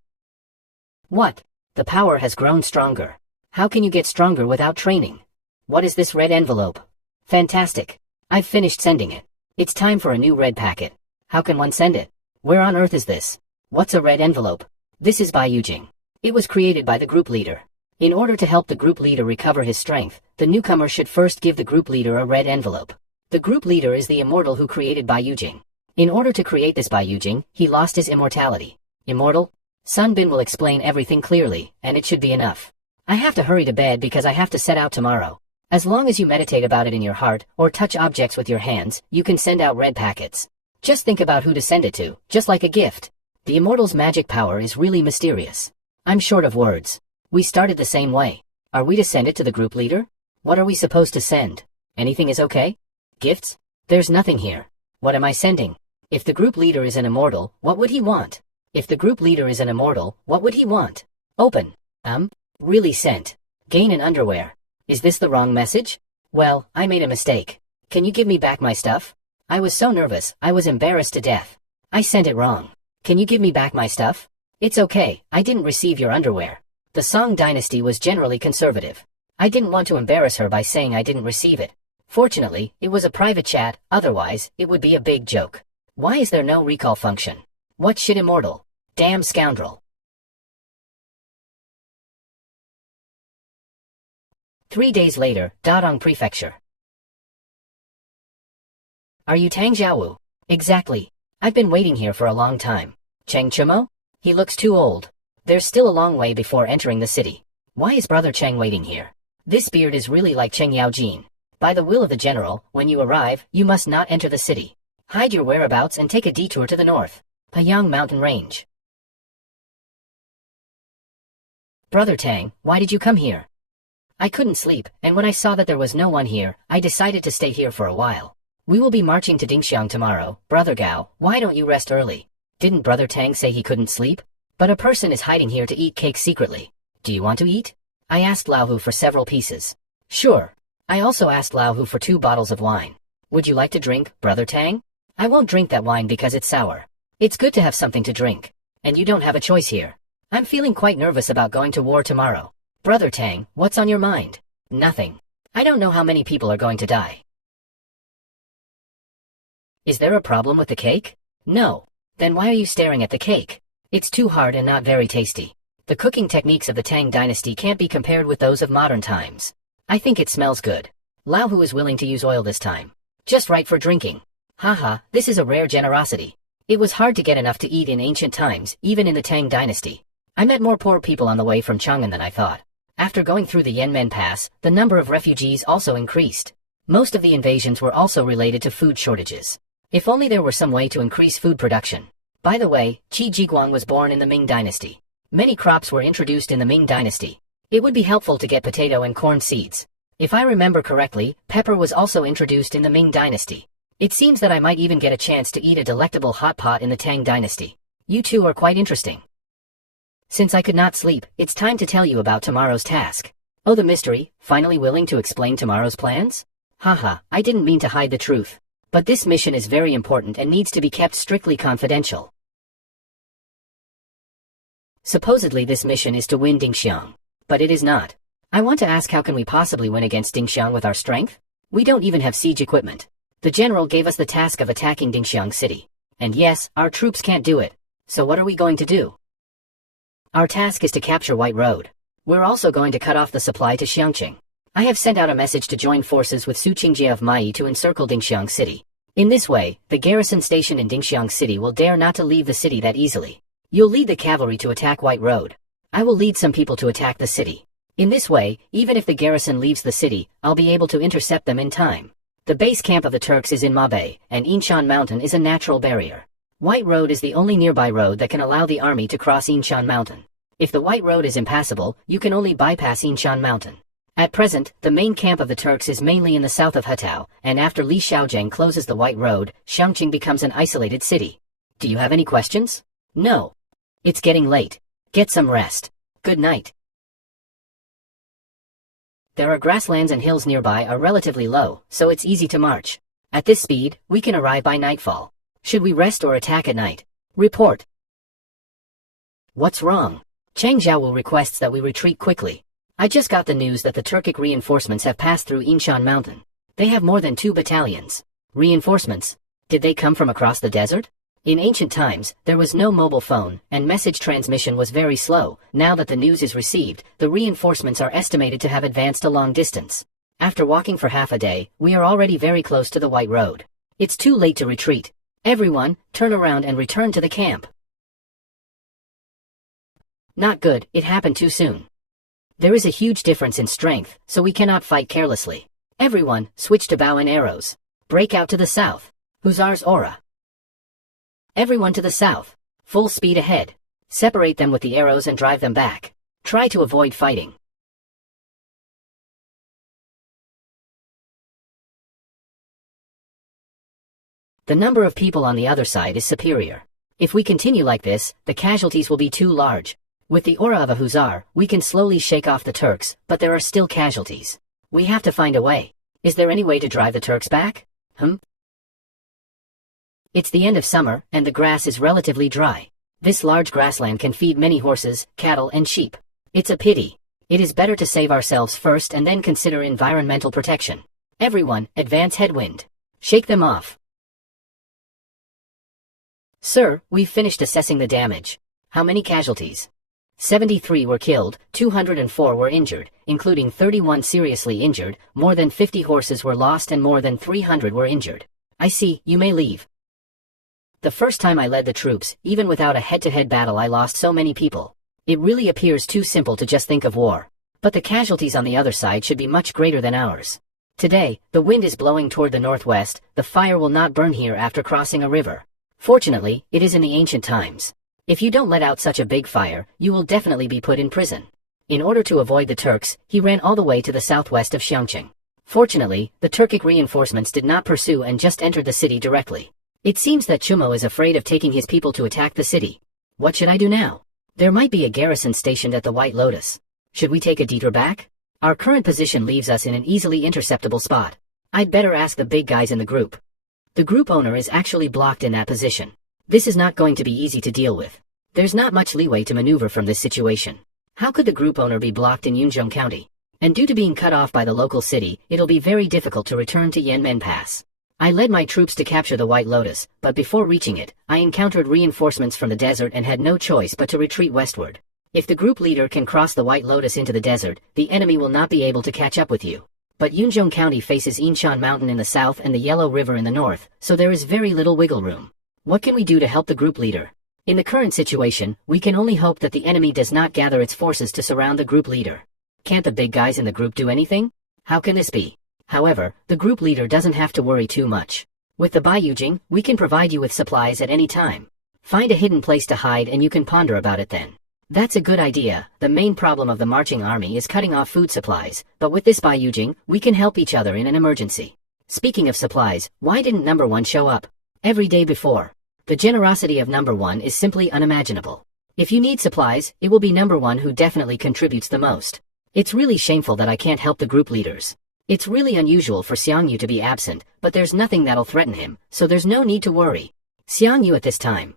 What? The power has grown stronger. How can you get stronger without training? What is this red envelope? Fantastic. I've finished sending it. It's time for a new red packet. How can one send it? Where on earth is this? What's a red envelope? This is Baiyujing. It was created by the group leader. In order to help the group leader recover his strength, the newcomer should first give the group leader a red envelope. The group leader is the immortal who created Baiyujing. In order to create this Baiyujing, he lost his immortality. Immortal? Sun Bin will explain everything clearly, and it should be enough. I have to hurry to bed because I have to set out tomorrow. As long as you meditate about it in your heart, or touch objects with your hands, you can send out red packets. Just think about who to send it to, just like a gift. The immortal's magic power is really mysterious. I'm short of words. We started the same way. Are we to send it to the group leader? What are we supposed to send? Anything is okay? Gifts? There's nothing here. What am I sending? If the group leader is an immortal, what would he want? If the group leader is an immortal, what would he want? Open. Really sent. Gain an underwear. Is this the wrong message? Well, I made a mistake. Can you give me back my stuff? I was so nervous, I was embarrassed to death. I sent it wrong. Can you give me back my stuff? It's okay, I didn't receive your underwear. The Song dynasty was generally conservative. I didn't want to embarrass her by saying I didn't receive it. Fortunately, it was a private chat, otherwise, it would be a big joke. Why is there no recall function? What shit immortal? Damn scoundrel. 3 days later, Dadong Prefecture. Are you Tang Xiaowu? Exactly. I've been waiting here for a long time. Cheng Chumo? He looks too old. There's still a long way before entering the city. Why is Brother Cheng waiting here? This beard is really like Cheng Yaojin. By the will of the general, when you arrive, you must not enter the city. Hide your whereabouts and take a detour to the north. Payang Mountain Range. Brother Tang, why did you come here? I couldn't sleep, and when I saw that there was no one here, I decided to stay here for a while. We will be marching to Dingxiang tomorrow. Brother Gao, why don't you rest early? Didn't Brother Tang say he couldn't sleep? But a person is hiding here to eat cake secretly. Do you want to eat? I asked Laohu for several pieces. Sure. I also asked Laohu for 2 bottles of wine. Would you like to drink, Brother Tang? I won't drink that wine because it's sour. It's good to have something to drink. And you don't have a choice here. I'm feeling quite nervous about going to war tomorrow. Brother Tang, what's on your mind? Nothing. I don't know how many people are going to die. Is there a problem with the cake? No. Then why are you staring at the cake? It's too hard and not very tasty. The cooking techniques of the Tang dynasty can't be compared with those of modern times. I think it smells good. Laohu is willing to use oil this time. Just right for drinking. Haha, this is a rare generosity. It was hard to get enough to eat in ancient times, even in the Tang dynasty. I met more poor people on the way from Chang'an than I thought. After going through the Yanmen Pass, the number of refugees also increased. Most of the invasions were also related to food shortages. If only there were some way to increase food production. By the way, Qi Jiguang was born in the Ming dynasty. Many crops were introduced in the Ming dynasty. It would be helpful to get potato and corn seeds. If I remember correctly, pepper was also introduced in the Ming dynasty. It seems that I might even get a chance to eat a delectable hot pot in the Tang dynasty. You two are quite interesting. Since I could not sleep, it's time to tell you about tomorrow's task. Oh, the mystery, finally willing to explain tomorrow's plans? Haha, I didn't mean to hide the truth. But this mission is very important and needs to be kept strictly confidential. Supposedly this mission is to win Dingxiang. But it is not. I want to ask, how can we possibly win against Dingxiang with our strength? We don't even have siege equipment. The general gave us the task of attacking Dingxiang city. And yes, our troops can't do it. So what are we going to do? Our task is to capture White Road. We're also going to cut off the supply to Xiangqing. I have sent out a message to join forces with Su Qingjie of Mai to encircle Dingxiang city. In this way, the garrison station in Dingxiang city will dare not to leave the city that easily. You'll lead the cavalry to attack White Road. I will lead some people to attack the city. In this way, even if the garrison leaves the city, I'll be able to intercept them in time. The base camp of the Turks is in Mabei, and Yinshan Mountain is a natural barrier. White Road is the only nearby road that can allow the army to cross Yinshan Mountain. If the White Road is impassable, you can only bypass Yinshan Mountain. At present, the main camp of the Turks is mainly in the south of Hetao, and after Li Xiaozheng closes the White Road, Xiangqing becomes an isolated city. Do you have any questions? No. It's getting late. Get some rest. Good night. There are grasslands and hills nearby are relatively low, so it's easy to march. At this speed, we can arrive by nightfall. Should we rest or attack at night? Report. What's wrong? Chang Xiaowu requests that we retreat quickly. I just got the news that the Turkic reinforcements have passed through Yinshan Mountain. They have more than 2 battalions. Reinforcements? Did they come from across the desert? In ancient times, there was no mobile phone, and message transmission was very slow. Now that the news is received, the reinforcements are estimated to have advanced a long distance. After walking for half a day, we are already very close to the White Road. It's too late to retreat. Everyone, turn around and return to the camp. Not good, it happened too soon. There is a huge difference in strength, so we cannot fight carelessly. Everyone, switch to bow and arrows. Break out to the south. Hussars aura. Everyone to the south. Full speed ahead. Separate them with the arrows and drive them back. Try to avoid fighting. The number of people on the other side is superior. If we continue like this, the casualties will be too large. With the aura of a hussar, we can slowly shake off the Turks, but there are still casualties. We have to find a way. Is there any way to drive the Turks back? It's the end of summer, and the grass is relatively dry. This large grassland can feed many horses, cattle, and sheep. It's a pity. It is better to save ourselves first and then consider environmental protection. Everyone, advance headwind. Shake them off. Sir, we've finished assessing the damage. How many casualties? 73 were killed, 204 were injured, including 31 seriously injured, more than 50 horses were lost and more than 300 were injured. I see, you may leave. The first time I led the troops, even without a head-to-head battle, I lost so many people. It really appears too simple to just think of war. But the casualties on the other side should be much greater than ours. Today, the wind is blowing toward the northwest, the fire will not burn here after crossing a river. Fortunately, it is in the ancient times. If you don't let out such a big fire, you will definitely be put in prison. In order to avoid the Turks, he ran all the way to the southwest of Xiangqing. Fortunately, the Turkic reinforcements did not pursue and just entered the city directly. It seems that Chumo is afraid of taking his people to attack the city. What should I do now? There might be a garrison stationed at the White Lotus. Should we take a detour back? Our current position leaves us in an easily interceptable spot. I'd better ask the big guys in the group. The group owner is actually blocked in that position. This is not going to be easy to deal with. There's not much leeway to maneuver from this situation. How could the group owner be blocked in Yunzhong County? And due to being cut off by the local city, it'll be very difficult to return to Yanmen Pass. I led my troops to capture the White Lotus, but before reaching it, I encountered reinforcements from the desert and had no choice but to retreat westward. If the group leader can cross the White Lotus into the desert, the enemy will not be able to catch up with you. But Yunzhong County faces Yinshan Mountain in the south and the Yellow River in the north, so there is very little wiggle room. What can we do to help the group leader? In the current situation, we can only hope that the enemy does not gather its forces to surround the group leader. Can't the big guys in the group do anything? How can this be? However, the group leader doesn't have to worry too much. With the Baiyujing, we can provide you with supplies at any time. Find a hidden place to hide and you can ponder about it then. That's a good idea. The main problem of the marching army is cutting off food supplies, but with this Baiyujing, we can help each other in an emergency. Speaking of supplies, why didn't number 1 show up every day before? The generosity of number 1 is simply unimaginable. If you need supplies, it will be number 1 who definitely contributes the most. It's really shameful that I can't help the group leaders. It's really unusual for Xiangyu to be absent, but there's nothing that'll threaten him, so there's no need to worry. Xiangyu at this time.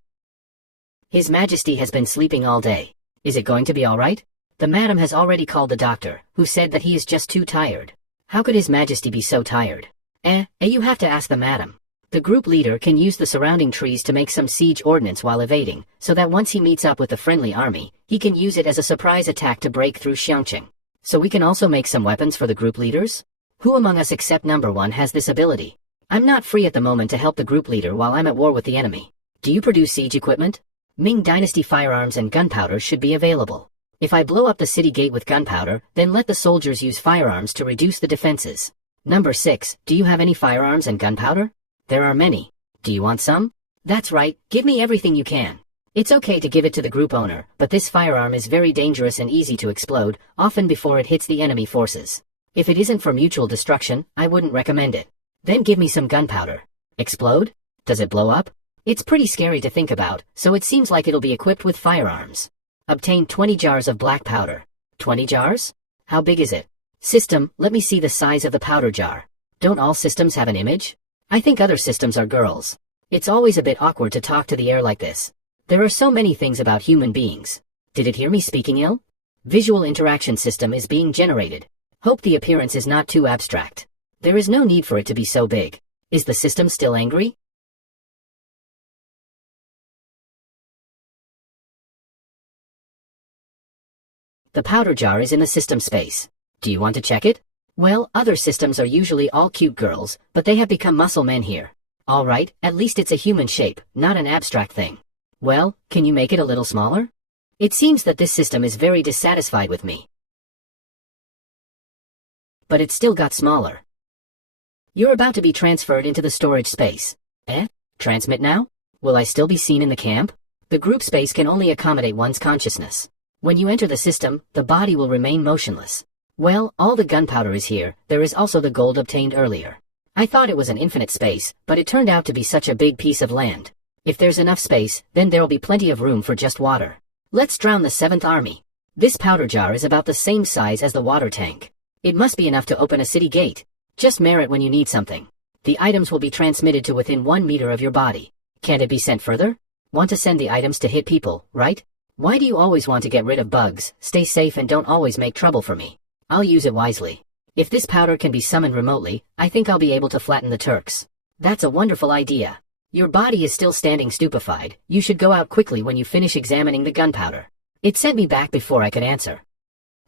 His Majesty has been sleeping all day. Is it going to be alright? The madam has already called the doctor, who said that he is just too tired. How could His Majesty be so tired? You have to ask the madam. The group leader can use the surrounding trees to make some siege ordnance while evading, so that once he meets up with the friendly army, he can use it as a surprise attack to break through Xiangqing. So we can also make some weapons for the group leaders? Who among us except number 1 has this ability? I'm not free at the moment to help the group leader while I'm at war with the enemy. Do you produce siege equipment? Ming Dynasty firearms and gunpowder should be available. If I blow up the city gate with gunpowder, then let the soldiers use firearms to reduce the defenses. Number 6, do you have any firearms and gunpowder? There are many. Do you want some? That's right, give me everything you can. It's okay to give it to the group owner, but this firearm is very dangerous and easy to explode, often before it hits the enemy forces. If it isn't for mutual destruction, I wouldn't recommend it. Then give me some gunpowder. Explode? Does it blow up? It's pretty scary to think about, so it seems like it'll be equipped with firearms. Obtain 20 jars of black powder. 20 jars? How big is it? System, let me see the size of the powder jar. Don't all systems have an image? I think other systems are girls. It's always a bit awkward to talk to the air like this. There are so many things about human beings. Did it hear me speaking ill? Visual interaction system is being generated. Hope the appearance is not too abstract. There is no need for it to be so big. Is the system still angry? The powder jar is in the system space. Do you want to check it? Well, other systems are usually all cute girls, but they have become muscle men here. Alright, at least it's a human shape, not an abstract thing. Well, can you make it a little smaller? It seems that this system is very dissatisfied with me. But it still got smaller. You're about to be transferred into the storage space. Transmit now? Will I still be seen in the camp? The group space can only accommodate one's consciousness. When you enter the system, the body will remain motionless. Well, all the gunpowder is here, there is also the gold obtained earlier. I thought it was an infinite space, but it turned out to be such a big piece of land. If there's enough space, then there'll be plenty of room for just water. Let's drown the 7th Army. This powder jar is about the same size as the water tank. It must be enough to open a city gate. Just mark it when you need something. The items will be transmitted to within 1 meter of your body. Can't it be sent further? Want to send the items to hit people, right? Why do you always want to get rid of bugs? Stay safe and don't always make trouble for me. I'll use it wisely. If this powder can be summoned remotely, I think I'll be able to flatten the Turks. That's a wonderful idea. Your body is still standing stupefied. You should go out quickly when you finish examining the gunpowder. It sent me back before I could answer.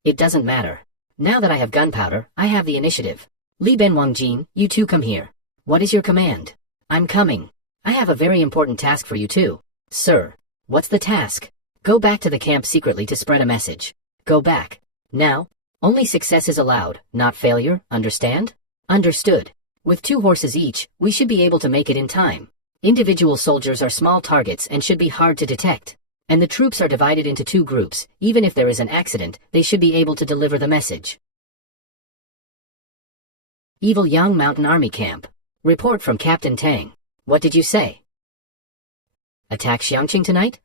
It doesn't matter. Now that I have gunpowder, I have the initiative. Li Ben Wangjin, you two come here. What is your command? I'm coming. I have a very important task for you too. Sir. What's the task? Go back to the camp secretly to spread a message. Go back. Now. Only success is allowed, not failure, understand? Understood. With 2 horses each, we should be able to make it in time. Individual soldiers are small targets and should be hard to detect. And the troops are divided into 2 groups. Even if there is an accident, they should be able to deliver the message. Evil Yang Mountain Army Camp. Report from Captain Tang. What did you say? Attack Xiangqing tonight?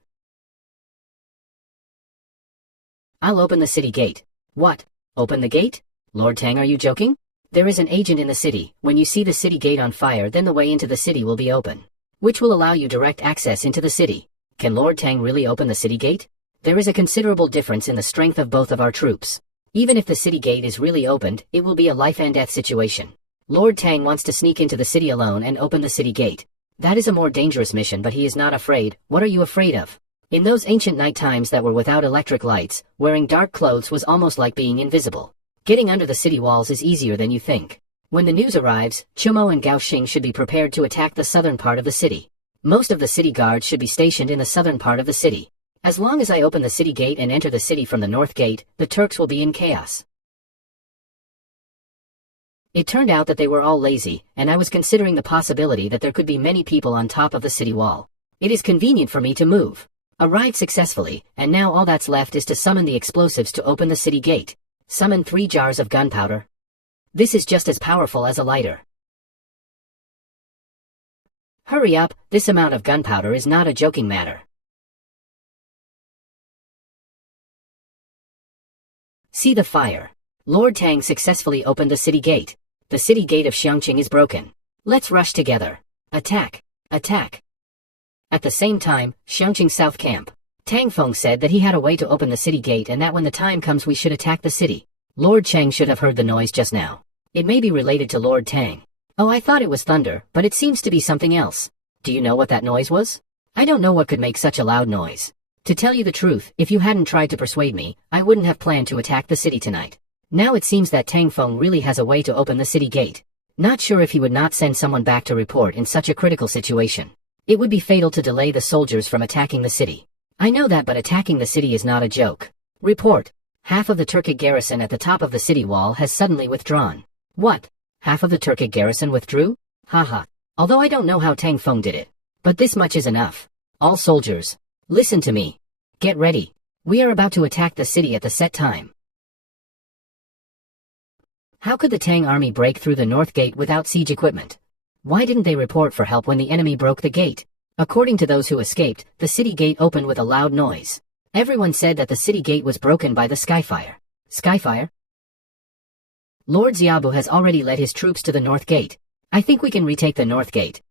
I'll open the city gate. What? Open the gate? Lord Tang, are you joking? There is an agent in the city. When you see the city gate on fire, then the way into the city will be open, which will allow you direct access into the city. Can Lord Tang really open the city gate? There is a considerable difference in the strength of both of our troops. Even if the city gate is really opened, it will be a life and death situation. Lord Tang wants to sneak into the city alone and open the city gate. That is a more dangerous mission, but he is not afraid. What are you afraid of? In those ancient night times that were without electric lights, wearing dark clothes was almost like being invisible. Getting under the city walls is easier than you think. When the news arrives, Chumo and Gaoxing should be prepared to attack the southern part of the city. Most of the city guards should be stationed in the southern part of the city. As long as I open the city gate and enter the city from the north gate, the Turks will be in chaos. It turned out that they were all lazy, and I was considering the possibility that there could be many people on top of the city wall. It is convenient for me to move. Arrived successfully, and now all that's left is to summon the explosives to open the city gate. Summon 3 jars of gunpowder. This is just as powerful as a lighter. Hurry up, this amount of gunpowder is not a joking matter. See the fire. Lord Tang successfully opened the city gate. The city gate of Xiangqing is broken. Let's rush together. Attack! Attack! At the same time, Xiangqing South Camp. Tang Feng said that he had a way to open the city gate and that when the time comes we should attack the city. Lord Cheng should have heard the noise just now. It may be related to Lord Tang. Oh, I thought it was thunder, but it seems to be something else. Do you know what that noise was? I don't know what could make such a loud noise. To tell you the truth, if you hadn't tried to persuade me, I wouldn't have planned to attack the city tonight. Now it seems that Tang Feng really has a way to open the city gate. Not sure if he would not send someone back to report in such a critical situation. It would be fatal to delay the soldiers from attacking the city. I know that, but attacking the city is not a joke. Report. Half of the Turkic garrison at the top of the city wall has suddenly withdrawn. What? Half of the Turkic garrison withdrew? Haha. Although I don't know how Tang Feng did it. But this much is enough. All soldiers, listen to me. Get ready. We are about to attack the city at the set time. How could the Tang army break through the north gate without siege equipment? Why didn't they report for help when the enemy broke the gate? According to those who escaped, the city gate opened with a loud noise. Everyone said that the city gate was broken by the skyfire. Skyfire? Lord Xiaobu has already led his troops to the north gate. I think we can retake the north gate.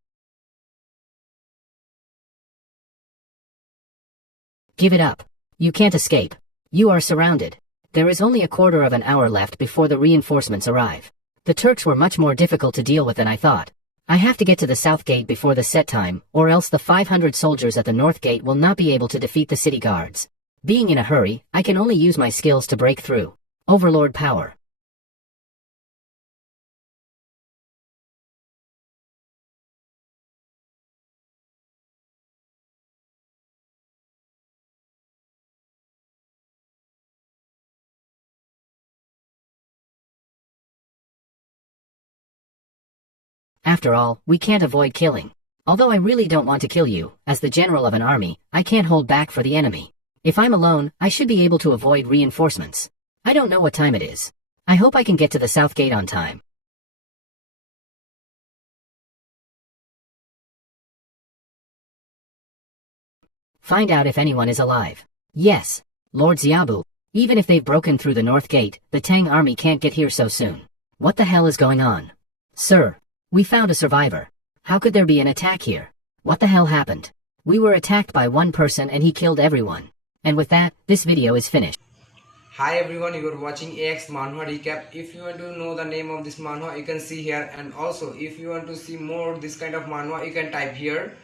Give it up. You can't escape. You are surrounded. There is only a quarter of an hour left before the reinforcements arrive. The Turks were much more difficult to deal with than I thought. I have to get to the south gate before the set time, or else the 500 soldiers at the north gate will not be able to defeat the city guards. Being in a hurry, I can only use my skills to break through. Overlord power. After all, we can't avoid killing. Although I really don't want to kill you, as the general of an army, I can't hold back for the enemy. If I'm alone, I should be able to avoid reinforcements. I don't know what time it is. I hope I can get to the south gate on time. Find out if anyone is alive. Yes, Lord Xiaobu. Even if they've broken through the north gate, the Tang army can't get here so soon. What the hell is going on? Sir, we found a survivor. How could there be an attack here? What the hell happened? We were attacked by one person and he killed everyone. And with that, this video is finished. Hi everyone, you are watching AX Manhwa Recap. If you want to know the name of this manhwa, you can see here. And also, if you want to see more this kind of manhwa, you can type here.